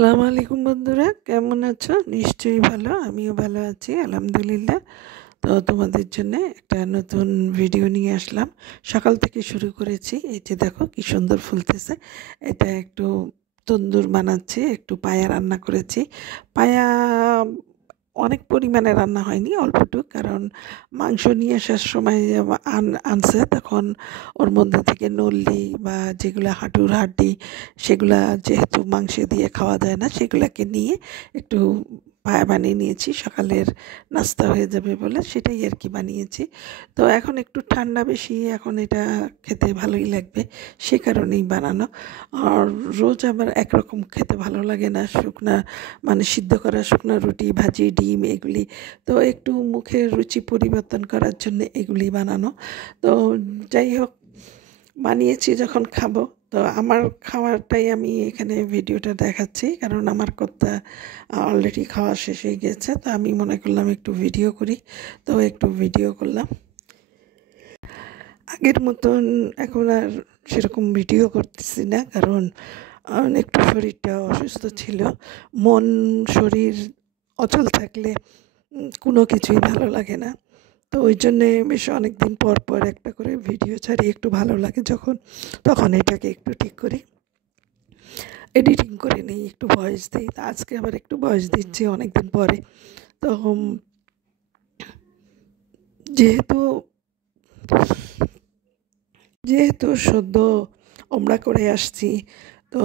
আসসালামু আলাইকুম বন্ধুরা, কেমন আছো? নিশ্চয়ই ভালো। আমিও ভালো আছি আলহামদুলিল্লাহ। তো তোমাদের জন্য একটা নতুন ভিডিও নিয়ে আসলাম। সকাল থেকে শুরু করেছি। এই যে দেখো কি সুন্দর ফুলতেছে। এটা একটু তন্দুর বানাচ্ছি, একটু পায়া রান্না করেছি। পায়া অনেক পরিমাণে রান্না হয়নি, অল্পটুক, কারণ মাংস নিয়ে আসার সময় আনছে, তখন ওর মধ্যে থেকে নল্লি বা যেগুলো হাঁটুর হাড্ডি, সেগুলা যেহেতু মাংসে দিয়ে খাওয়া যায় না, সেগুলাকে নিয়ে একটু পায়া বানিয়ে নিয়েছি। সকালের নাস্তা হয়ে যাবে বলে সেটাই আর কি বানিয়েছি। তো এখন একটু ঠান্ডা বেশি, এখন এটা খেতে ভালোই লাগবে, সে কারণেই বানানো। আর রোজ আবার একরকম খেতে ভালো লাগে না, শুকনা মানে সিদ্ধ করা শুকনো রুটি, ভাজি, ডিম এগুলি। তো একটু মুখের রুচি পরিবর্তন করার জন্য এগুলি বানানো। তো যাই হোক, বানিয়েছি যখন খাবো, তো আমার খাওয়ারটাই আমি এখানে ভিডিওটা দেখাচ্ছি, কারণ আমার কথা অলরেডি খাওয়া শেষ হয়ে গেছে। তো আমি মনে করলাম একটু ভিডিও করি, তো একটু ভিডিও করলাম। আগের মতন এখন আর সেরকম ভিডিও করতেছি না, কারণ একটু শরীরটা অসুস্থ ছিল। মন শরীর অচল থাকলে কোনো কিছুই ভালো লাগে না। তো ওই জন্যে বেশ অনেক দিন পর পর একটা করে ভিডিও ছাড়ি, একটু ভালো লাগে যখন, তখন এটাকে একটু ঠিক করি, এডিটিং করে নিই, একটু ভয়েস দিই। তা আজকে আবার একটু ভয়েস দিচ্ছি অনেক দিন পরে। তো যেহেতু যেহেতু সদ্য ওমরা করে আসছি, তো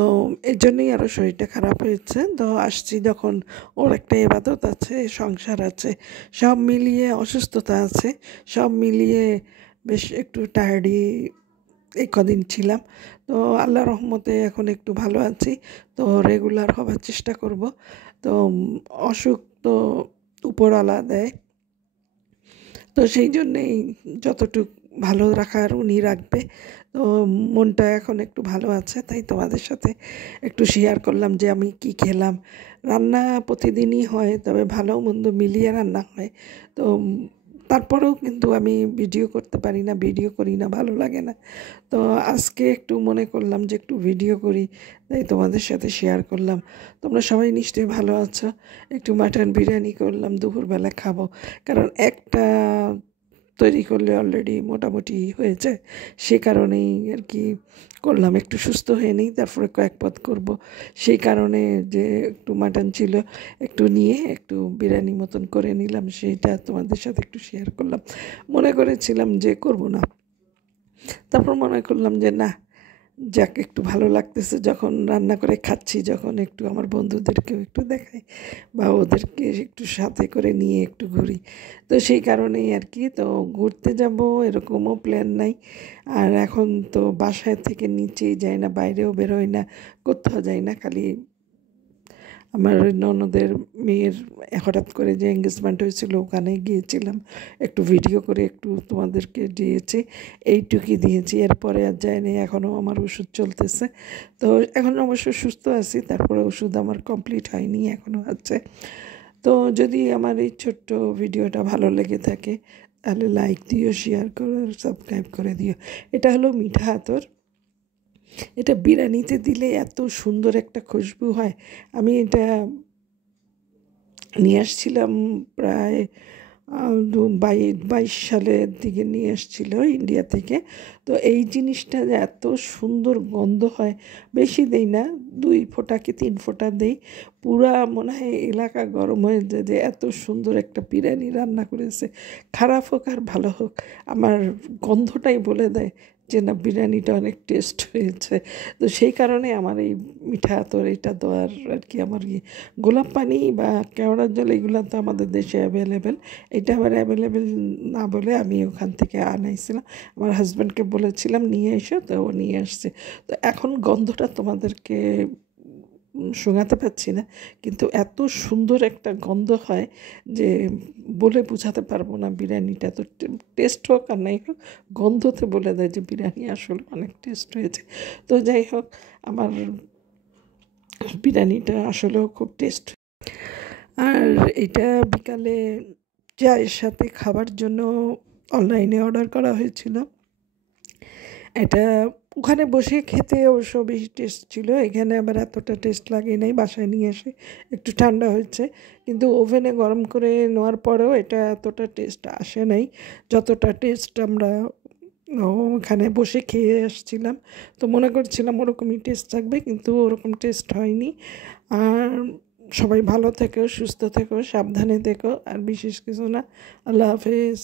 এর জন্যই আরও শরীরটা খারাপ হয়েছে। তো আসছি যখন, ওর একটা ইবাদত আছে, সংসার আছে, সব মিলিয়ে অসুস্থতা আছে, সব মিলিয়ে বেশ একটু টায়ার্ডই এই কদিন ছিলাম। তো আল্লাহর রহমতে এখন একটু ভালো আছি। তো রেগুলার হবার চেষ্টা করব। তো অসুখ তো উপরওয়ালা দেয়, তো সেই জন্যেই যতটুক ভালো রাখার উনি রাখবে। তো মনটা এখন একটু ভালো আছে, তাই তোমাদের সাথে একটু শেয়ার করলাম যে আমি কি খেলাম। রান্না প্রতিদিনই হয়, তবে ভালো মন্দ মিলিয়ে রান্না হয়। তো তারপরেও কিন্তু আমি ভিডিও করতে পারি না, ভিডিও করি না, ভালো লাগে না। তো আজকে একটু মনে করলাম যে একটু ভিডিও করি, তাই তোমাদের সাথে শেয়ার করলাম। তোমরা সবাই নিশ্চয়ই ভালো আছো। একটু মাটন বিরিয়ানি করলাম, দুপুরবেলা খাবো, কারণ একটা তৈরি করলে অলরেডি মোটামুটি হয়ে যায়, সে কারণেই আর কি করলাম। একটু সুস্থ হয়ে নিই, তারপরে কয়েক পদ করব। সেই কারণে যে একটু মাটন ছিল, একটু নিয়ে একটু বিরিয়ানি মতন করে নিলাম, সেইটা তোমাদের সাথে একটু শেয়ার করলাম। মনে করেছিলাম যে করব না, তারপর মনে করলাম যে না, যাক একটু ভালো লাগতেছে যখন রান্না করে খাচ্ছি, যখন একটু আমার বন্ধুদেরকেও একটু দেখাই বা ওদেরকে একটু সাথে করে নিয়ে একটু ঘুরি। তো সেই কারণেই আর কি, তো ঘুরতে যাব এরকমও প্ল্যান নাই। আর এখন তো বাসায় থেকে নিচেই যাই না, বাইরেও বেরোই না, কোথাও যাই না, খালি আমার ননদের মেয়ের হঠাৎ করে যে এঙ্গেজমেন্ট হয়েছিল ওখানে গিয়েছিলাম, একটু ভিডিও করে একটু তোমাদেরকে দিয়েছি, এইটুকুই দিয়েছি, এরপরে আর যায়নি। এখনও আমার ওষুধ চলতেছে, তো এখন অবশ্য সুস্থ আছি, তারপরে ওষুধ আমার কমপ্লিট হয়নি, এখনও আছে। তো যদি আমার এই ছোট্ট ভিডিওটা ভালো লেগে থাকে, তাহলে লাইক দিও, শেয়ার করো, সাবস্ক্রাইব করে দিও। এটা হলো মিঠা আতর। এটা বিরিয়ানিতে দিলে এত সুন্দর একটা খুশবু হয়। আমি এটা নিয়ে আসছিলাম প্রায় 22 সালের দিকে নিয়ে আসছিল ইন্ডিয়া থেকে। তো এই জিনিসটা যে এত সুন্দর গন্ধ হয়, বেশি দেই না, 2 ফোঁটা কি 3 ফোঁটা দেই, পুরা মনে হয় এলাকা গরম হয়ে যায় যে এত সুন্দর একটা বিরিয়ানি রান্না করেছে। খারাপ হোক আর ভালো হোক, আমার গন্ধটাই বলে দেয় যে না, বিরিয়ানিটা অনেক টেস্ট হয়েছে। তো সেই কারণে আমার এই মিঠা আতর এটা দেওয়ার আর কি, আমার গোলাপ পানি বা কেওড়ার জল এগুলো তো আমাদের দেশে অ্যাভেলেবেল। এটা আবার অ্যাভেলেবেল না বলে আমি ওখান থেকে আনাইছিলাম, আমার হাজব্যান্ডকে বলেছিলাম নিয়ে এসো, তো ও নিয়ে আসছে। তো এখন গন্ধটা তোমাদেরকে শোনাতে পারছি না, কিন্তু এত সুন্দর একটা গন্ধ হয় যে বলে বোঝাতে পারবো না। বিরিয়ানিটা তো টেস্ট হোক আর নাই হোক, গন্ধতে বলে দেয় যে বিরিয়ানি আসলে অনেক টেস্ট হয়েছে। তো যাই হোক, আমার বিরিয়ানিটা আসলেও খুব টেস্ট। আর এটা বিকালে চায়ের সাথে খাবার জন্য অনলাইনে অর্ডার করা হয়েছিল। এটা ওখানে বসে খেতে অবশ্য বেশি টেস্ট ছিল, এখানে আবার এতটা টেস্ট লাগে নাই, বাসায় নিয়ে এসে একটু ঠান্ডা হয়েছে, কিন্তু ওভেনে গরম করে নেওয়ার পরেও এটা এতটা টেস্ট আসে নাই যতটা টেস্ট আমরা ওখানে বসে খেয়ে আসছিলাম। তো মনে করছিলাম ওরকমই টেস্ট থাকবে, কিন্তু ওরকম টেস্ট হয়নি। আর সবাই ভালো থেকো, সুস্থ থেকো, সাবধানে থেকো, আর বিশেষ কিছু না। আল্লাহ হাফেজ।